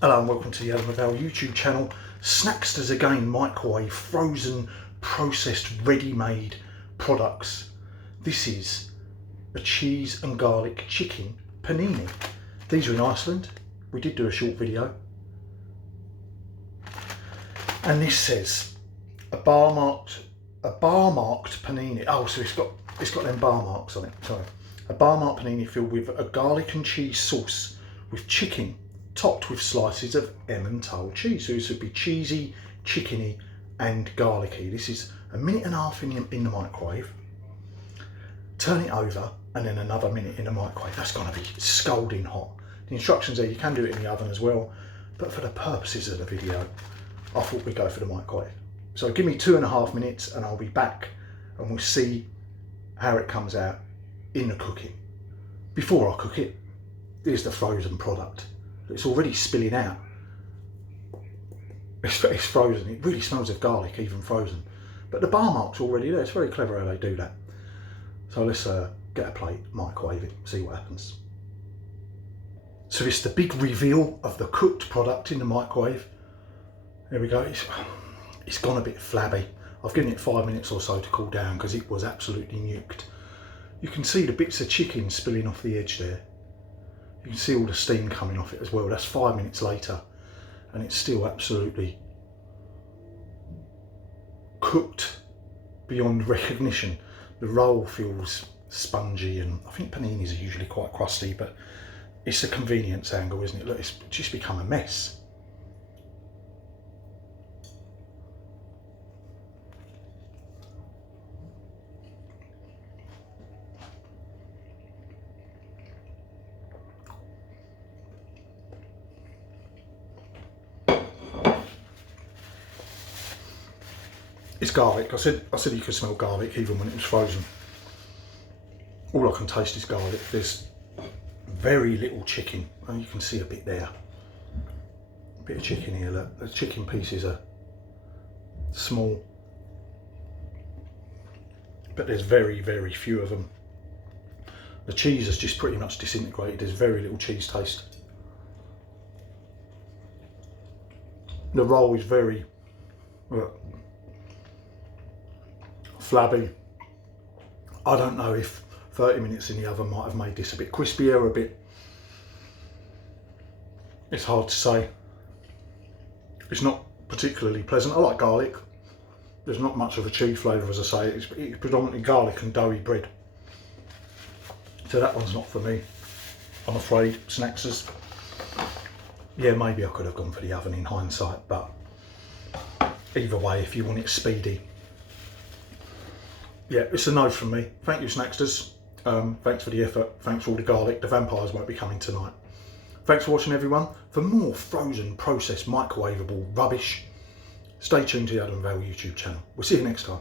Hello and welcome to the Adam Val YouTube channel. Snacksters again, microwave, frozen, processed, ready-made products. This is a cheese and garlic chicken panini. These are in Iceland. We did do a short video. And this says a bar marked panini. Oh, so it's got them bar marks on it. Sorry. A bar marked panini filled with a garlic and cheese sauce with chicken, topped with slices of Emmental cheese. So this would be cheesy, chickeny and garlicky. This is a minute and a half in the microwave. Turn it over and then another minute in the microwave. That's going to be scalding hot. The instructions there, you can do it in the oven as well, but for the purposes of the video, I thought we'd go for the microwave. So give me 2.5 minutes and I'll be back and we'll see how it comes out in the cooking. Before I cook it, here's the frozen product. It's already spilling out. It's frozen. It really smells of garlic, even frozen. But the bar mark's already there. It's very clever how they do that. So let's get a plate, microwave it, see what happens. So it's the big reveal of the cooked product in the microwave. There we go. It's gone a bit flabby. I've given it 5 minutes or so to cool down because it was absolutely nuked. You can see the bits of chicken spilling off the edge there. You can see all the steam coming off it as well. That's 5 minutes later and it's still absolutely cooked beyond recognition. The roll feels spongy and I think paninis are usually quite crusty, but it's a convenience angle, isn't it? Look, it's just become a mess. It's garlic. I said you could smell garlic even when it was frozen. All I can taste is garlic. There's very little chicken. Oh, you can see a bit there. A bit of chicken here. Look, the chicken pieces are small, but there's very, very few of them. The cheese has just pretty much disintegrated. There's very little cheese taste. The roll is very, look, flabby. I don't know if 30 minutes in the oven might have made this a bit crispier, a bit, it's hard to say. It's not particularly pleasant. I like garlic. There's not much of a cheese flavour, as I say. It's predominantly garlic and doughy bread. So that one's not for me, I'm afraid. Snacksters. Yeah, maybe I could have gone for the oven in hindsight, but either way, if you want it speedy, yeah, it's a no from me. Thank you, Snacksters. Thanks for the effort. Thanks for all the garlic. The vampires won't be coming tonight. Thanks for watching, everyone. For more frozen, processed, microwavable rubbish, stay tuned to the Adam Val YouTube channel. We'll see you next time.